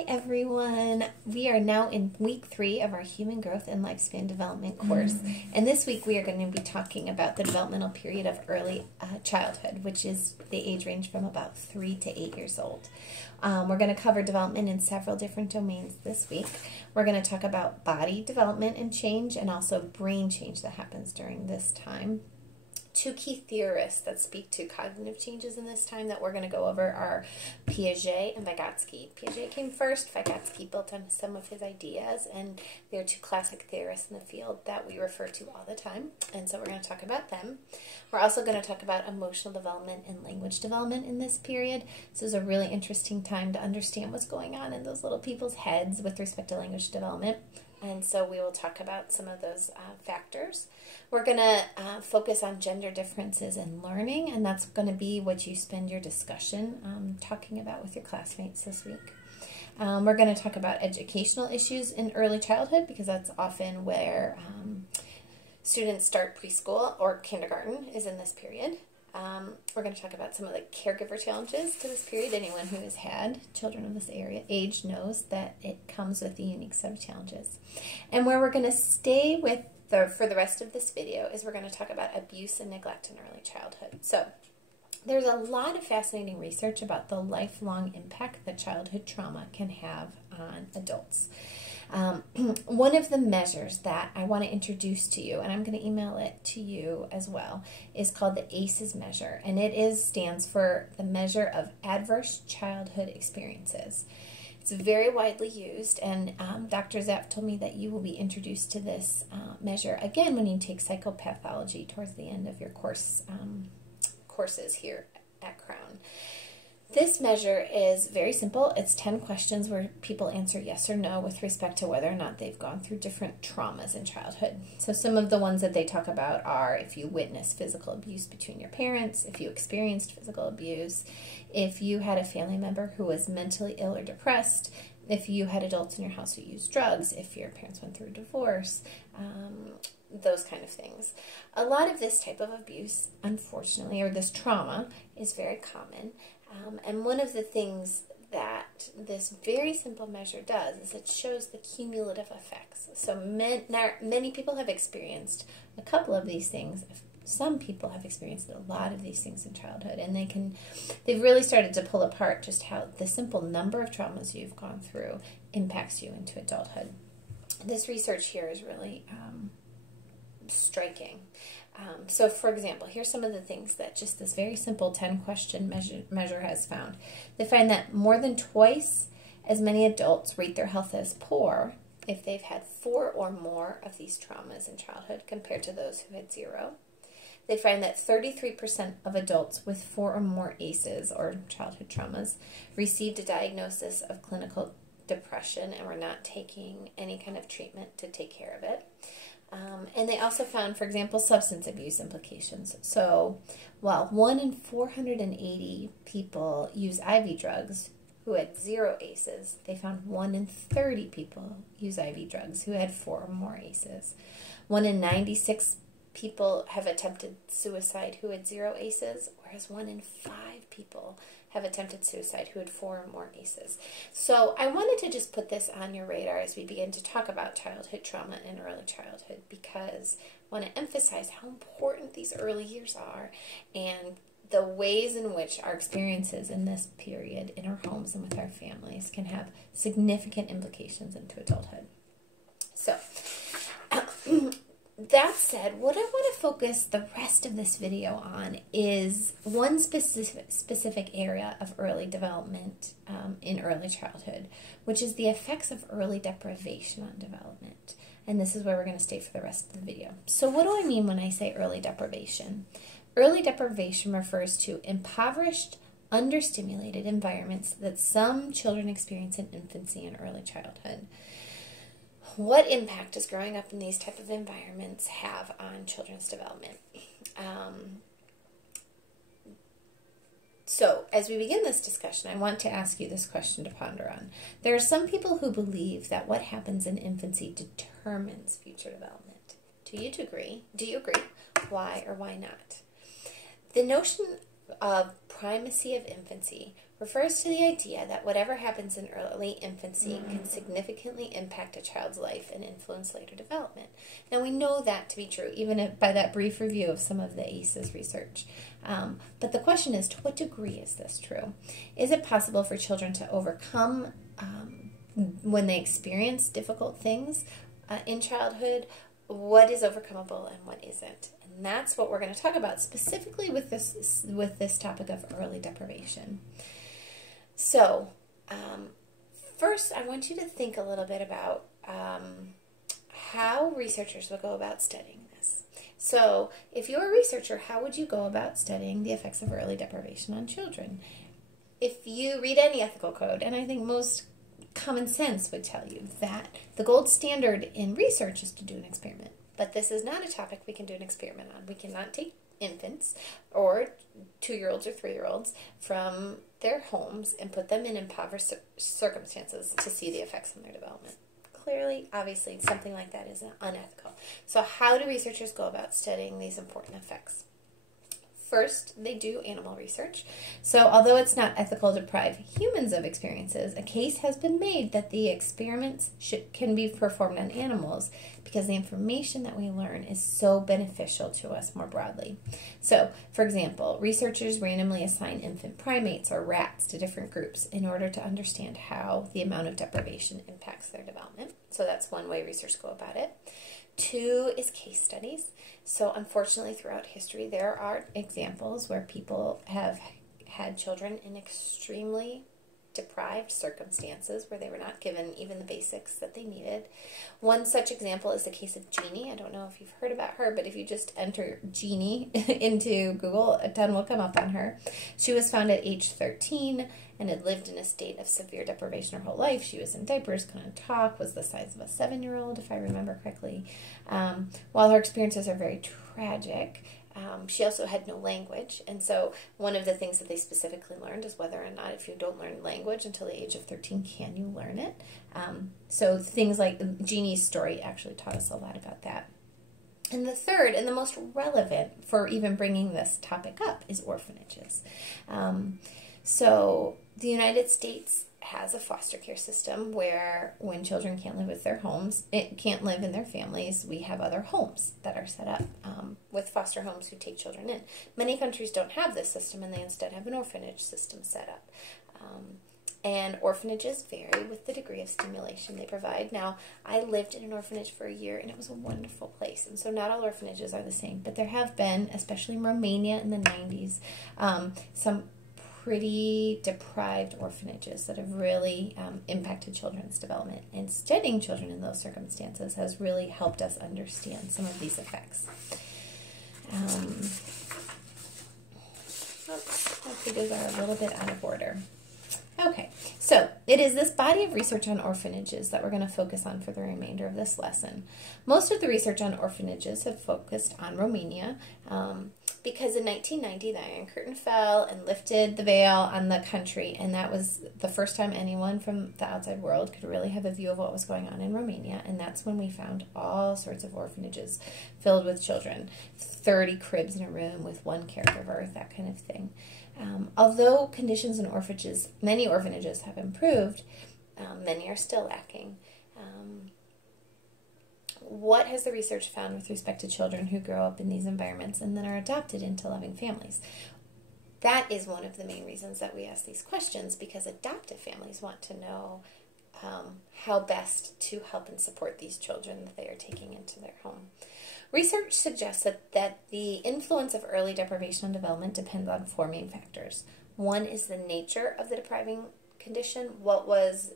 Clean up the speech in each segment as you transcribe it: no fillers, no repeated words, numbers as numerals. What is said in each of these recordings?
Hi everyone! We are now in week 3 of our Human Growth and Lifespan Development course. And this week we are going to be talking about the developmental period of early childhood, which is the age range from about 3 to 8 years old. We're going to cover development in several different domains this week. We're going to talk about body development and change, and also brain change that happens during this time. 2 key theorists that speak to cognitive changes in this time that we're going to go over are Piaget and Vygotsky. Piaget came first, Vygotsky built on some of his ideas, and they're 2 classic theorists in the field that we refer to all the time, and so we're going to talk about them. We're also going to talk about emotional development and language development in this period. This is a really interesting time to understand what's going on in those little people's heads with respect to language development. And so we will talk about some of those factors. We're going to focus on gender differences in learning, and that's going to be what you spend your discussion talking about with your classmates this week. We're going to talk about educational issues in early childhood, because that's often where students start preschool, or kindergarten is in this period. We're going to talk about some of the caregiver challenges to this period. Anyone who has had children of this age knows that it comes with a unique set of challenges. And where we're going to stay with for the rest of this video is we're going to talk about abuse and neglect in early childhood. So there's a lot of fascinating research about the lifelong impact that childhood trauma can have on adults. One of the measures that I want to introduce to you, and I'm going to email it to you as well, is called the ACEs measure, and it stands for the Measure of Adverse Childhood Experiences. It's very widely used, and Dr. Zapp told me that you will be introduced to this measure again when you take psychopathology towards the end of your courses here at Crown. This measure is very simple. It's 10 questions where people answer yes or no with respect to whether or not they've gone through different traumas in childhood. So some of the ones that they talk about are if you witnessed physical abuse between your parents, if you experienced physical abuse, if you had a family member who was mentally ill or depressed, if you had adults in your house who used drugs, if your parents went through a divorce, those kind of things. A lot of this type of abuse, unfortunately, or this trauma, is very common. And one of the things that this very simple measure does is it shows the cumulative effects. So many people have experienced a couple of these things. Some people have experienced a lot of these things in childhood, and they've really started to pull apart just how the simple number of traumas you've gone through impacts you into adulthood. This research here is really striking. So, for example, here's some of the things that just this very simple 10-question measure has found. They find that more than twice as many adults rate their health as poor if they've had 4 or more of these traumas in childhood compared to those who had 0. They find that 33% of adults with 4 or more ACEs, or childhood traumas, received a diagnosis of clinical depression and were not taking any kind of treatment to take care of it. And they also found, for example, substance abuse implications. So while 1 in 480 people use IV drugs who had 0 ACEs, they found 1 in 30 people use IV drugs who had 4 or more ACEs. 1 in 96 people have attempted suicide who had 0 ACEs, whereas 1 in 5 people have attempted suicide who had 4 or more ACEs. So I wanted to just put this on your radar as we begin to talk about childhood trauma and early childhood, because I want to emphasize how important these early years are and the ways in which our experiences in this period in our homes and with our families can have significant implications into adulthood. So that said, what I want to focus the rest of this video on is one specific area of early development in early childhood, which is the effects of early deprivation on development. And this is where we're going to stay for the rest of the video. So what do I mean when I say early deprivation? Early deprivation refers to impoverished, understimulated environments that some children experience in infancy and early childhood. What impact does growing up in these type of environments have on children's development? So, as we begin this discussion, I want to ask you this question to ponder on. There are some people who believe that what happens in infancy determines future development. Do you agree? Why or why not? The notion of primacy of infancy refers to the idea that whatever happens in early infancy can significantly impact a child's life and influence later development. Now, we know that to be true, even by that brief review of some of the ACEs research. But the question is, to what degree is this true? Is it possible for children to overcome when they experience difficult things in childhood? What is overcomable and what isn't? And that's what we're going to talk about specifically with this topic of early deprivation. So, first I want you to think a little bit about how researchers would go about studying this. So, if you're a researcher, how would you go about studying the effects of early deprivation on children? If you read any ethical code, and I think most common sense would tell you that the gold standard in research is to do an experiment. But this is not a topic we can do an experiment on. We cannot take infants or 2-year-olds or 3-year-olds from their homes and put them in impoverished circumstances to see the effects on their development. Clearly, obviously, something like that is unethical. So how do researchers go about studying these important effects? First, they do animal research. So although it's not ethical to deprive humans of experiences, a case has been made that the experiments can be performed on animals because the information that we learn is so beneficial to us more broadly. So, for example, researchers randomly assign infant primates or rats to different groups in order to understand how the amount of deprivation impacts their development. So that's one way researchers go about it. 2 is case studies. So unfortunately, throughout history, there are examples where people have had children in extremely deprived circumstances where they were not given even the basics that they needed. One such example is the case of Jeannie. I don't know if you've heard about her, but if you just enter Jeannie into Google, a ton will come up on her. She was found at age 13 and had lived in a state of severe deprivation her whole life. She was in diapers, couldn't talk, was the size of a 7-year-old, if I remember correctly. While her experiences are very tragic, she also had no language, and so one of the things that they specifically learned is whether or not, if you don't learn language until the age of 13, can you learn it? So things like Jeannie's story actually taught us a lot about that. And the third, and the most relevant for even bringing this topic up, is orphanages. So the United States has a foster care system where when children can't live with their homes, can't live in their families, we have other homes that are set up with foster homes who take children in. Many countries don't have this system, and they instead have an orphanage system set up. And orphanages vary with the degree of stimulation they provide. Now, I lived in an orphanage for a year, and it was a wonderful place. And so not all orphanages are the same, but there have been, especially in Romania in the 90s, some pretty deprived orphanages that have really impacted children's development. And studying children in those circumstances has really helped us understand some of these effects. My pages are a little bit out of order. Okay, so it is this body of research on orphanages that we're going to focus on for the remainder of this lesson. Most of the research on orphanages have focused on Romania because in 1990 the Iron Curtain fell and lifted the veil on the country, and that was the first time anyone from the outside world could really have a view of what was going on in Romania, and that's when we found all sorts of orphanages filled with children, 30 cribs in a room with one caregiver, that kind of thing. Although conditions in orphanages, many orphanages have improved, many are still lacking. What has the research found with respect to children who grow up in these environments and then are adopted into loving families? That is one of the main reasons that we ask these questions, because adoptive families want to know how best to help and support these children that they are taking into their home. Research suggests that the influence of early deprivation on development depends on 4 main factors. One is the nature of the depriving condition. What was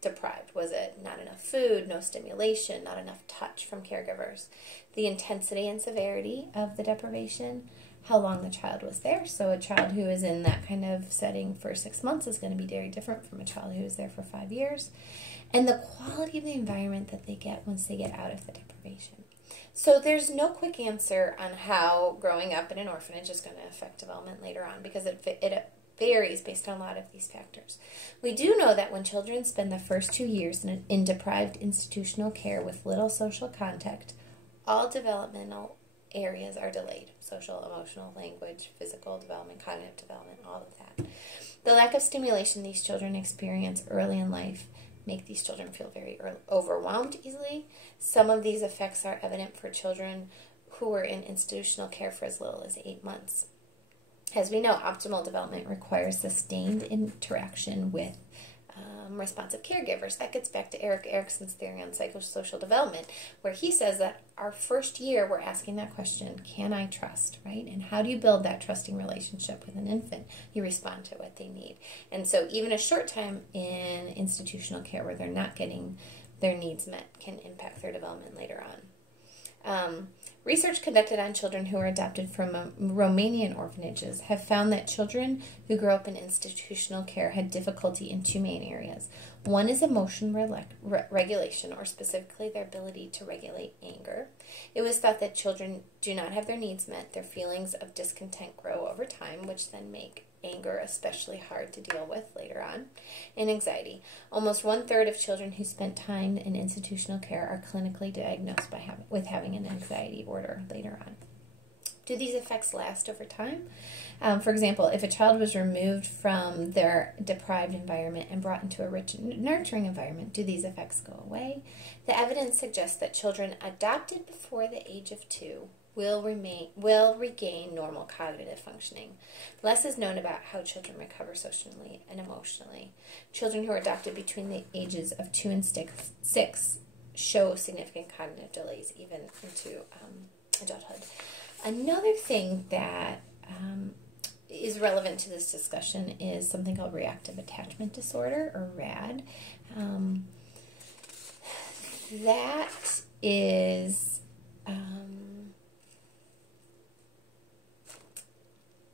deprived? Was it not enough food, no stimulation, not enough touch from caregivers? The intensity and severity of the deprivation, how long the child was there. So a child who is in that kind of setting for 6 months is going to be very different from a child who is there for 5 years. And the quality of the environment that they get once they get out of the deprivation. So there's no quick answer on how growing up in an orphanage is going to affect development later on, because it varies based on a lot of these factors. We do know that when children spend the first 2 years in deprived institutional care with little social contact, all developmental areas are delayed. Social, emotional, language, physical development, cognitive development, all of that. The lack of stimulation these children experience early in life make these children feel very overwhelmed easily. Some of these effects are evident for children who were in institutional care for as little as 8 months. As we know, optimal development requires sustained interaction with responsive caregivers. That gets back to Erik Erikson's theory on psychosocial development, where he says that our first year we're asking that question, can I trust, right? And how do you build that trusting relationship with an infant? You respond to what they need. And so even a short time in institutional care where they're not getting their needs met can impact their development later on. Research conducted on children who were adopted from Romanian orphanages have found that children who grew up in institutional care had difficulty in 2 main areas. One is emotion regulation, or specifically their ability to regulate anger. It was thought that children do not have their needs met. Their feelings of discontent grow over time, which then make anger especially hard to deal with later on. And anxiety. Almost 1/3 of children who spent time in institutional care are clinically diagnosed with having an anxiety order later on. Do these effects last over time? For example, if a child was removed from their deprived environment and brought into a rich and nurturing environment, do these effects go away? The evidence suggests that children adopted before the age of 2 will regain normal cognitive functioning. Less is known about how children recover socially and emotionally. Children who are adopted between the ages of 2 and 6 show significant cognitive delays even into adulthood. Another thing that is relevant to this discussion is something called reactive attachment disorder, or RAD. That is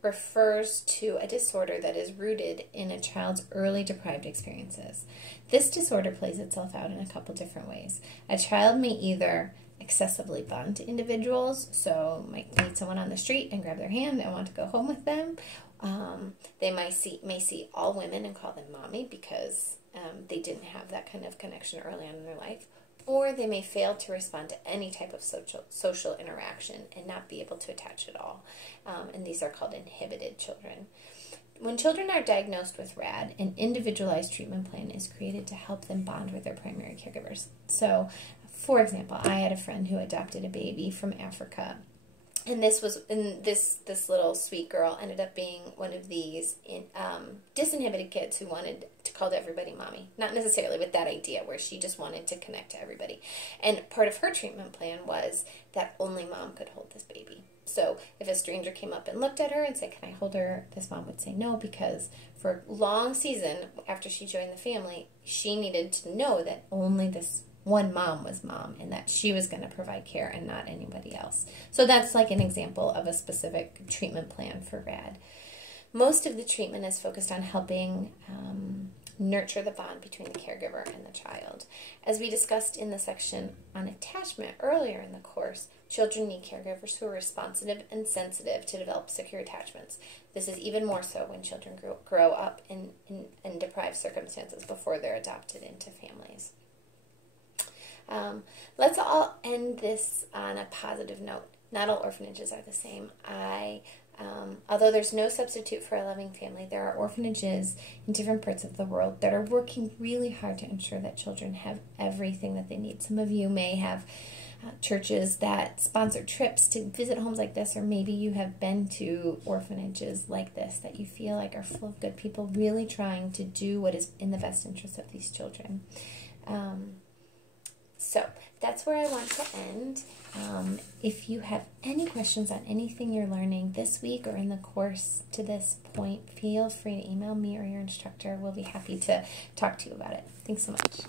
refers to a disorder that is rooted in a child's early deprived experiences. This disorder plays itself out in a couple different ways. A child may either excessively bond to individuals, so might meet someone on the street and grab their hand and want to go home with them. They may see all women and call them mommy because they didn't have that kind of connection early on in their life. Or they may fail to respond to any type of social interaction and not be able to attach at all. And these are called inhibited children. When children are diagnosed with RAD, an individualized treatment plan is created to help them bond with their primary caregivers. So, for example, I had a friend who adopted a baby from Africa. And this little sweet girl ended up being one of these disinhibited kids who wanted to call everybody mommy. Not necessarily with that idea, where she just wanted to connect to everybody. And part of her treatment plan was that only mom could hold this baby. So if a stranger came up and looked at her and said, can I hold her? This mom would say no, because for a long season after she joined the family, she needed to know that only this one mom was mom and that she was going to provide care and not anybody else. So that's like an example of a specific treatment plan for RAD. Most of the treatment is focused on helping nurture the bond between the caregiver and the child. As we discussed in the section on attachment earlier in the course, children need caregivers who are responsive and sensitive to develop secure attachments. This is even more so when children grow up in deprived circumstances before they're adopted into families. Let's all end this on a positive note. Not all orphanages are the same. Although there's no substitute for a loving family, there are orphanages in different parts of the world that are working really hard to ensure that children have everything that they need. Some of you may have churches that sponsor trips to visit homes like this, or maybe you have been to orphanages like this that you feel like are full of good people really trying to do what is in the best interest of these children. So that's where I want to end. If you have any questions on anything you're learning this week or in the course to this point, feel free to email me or your instructor. We'll be happy to talk to you about it. Thanks so much.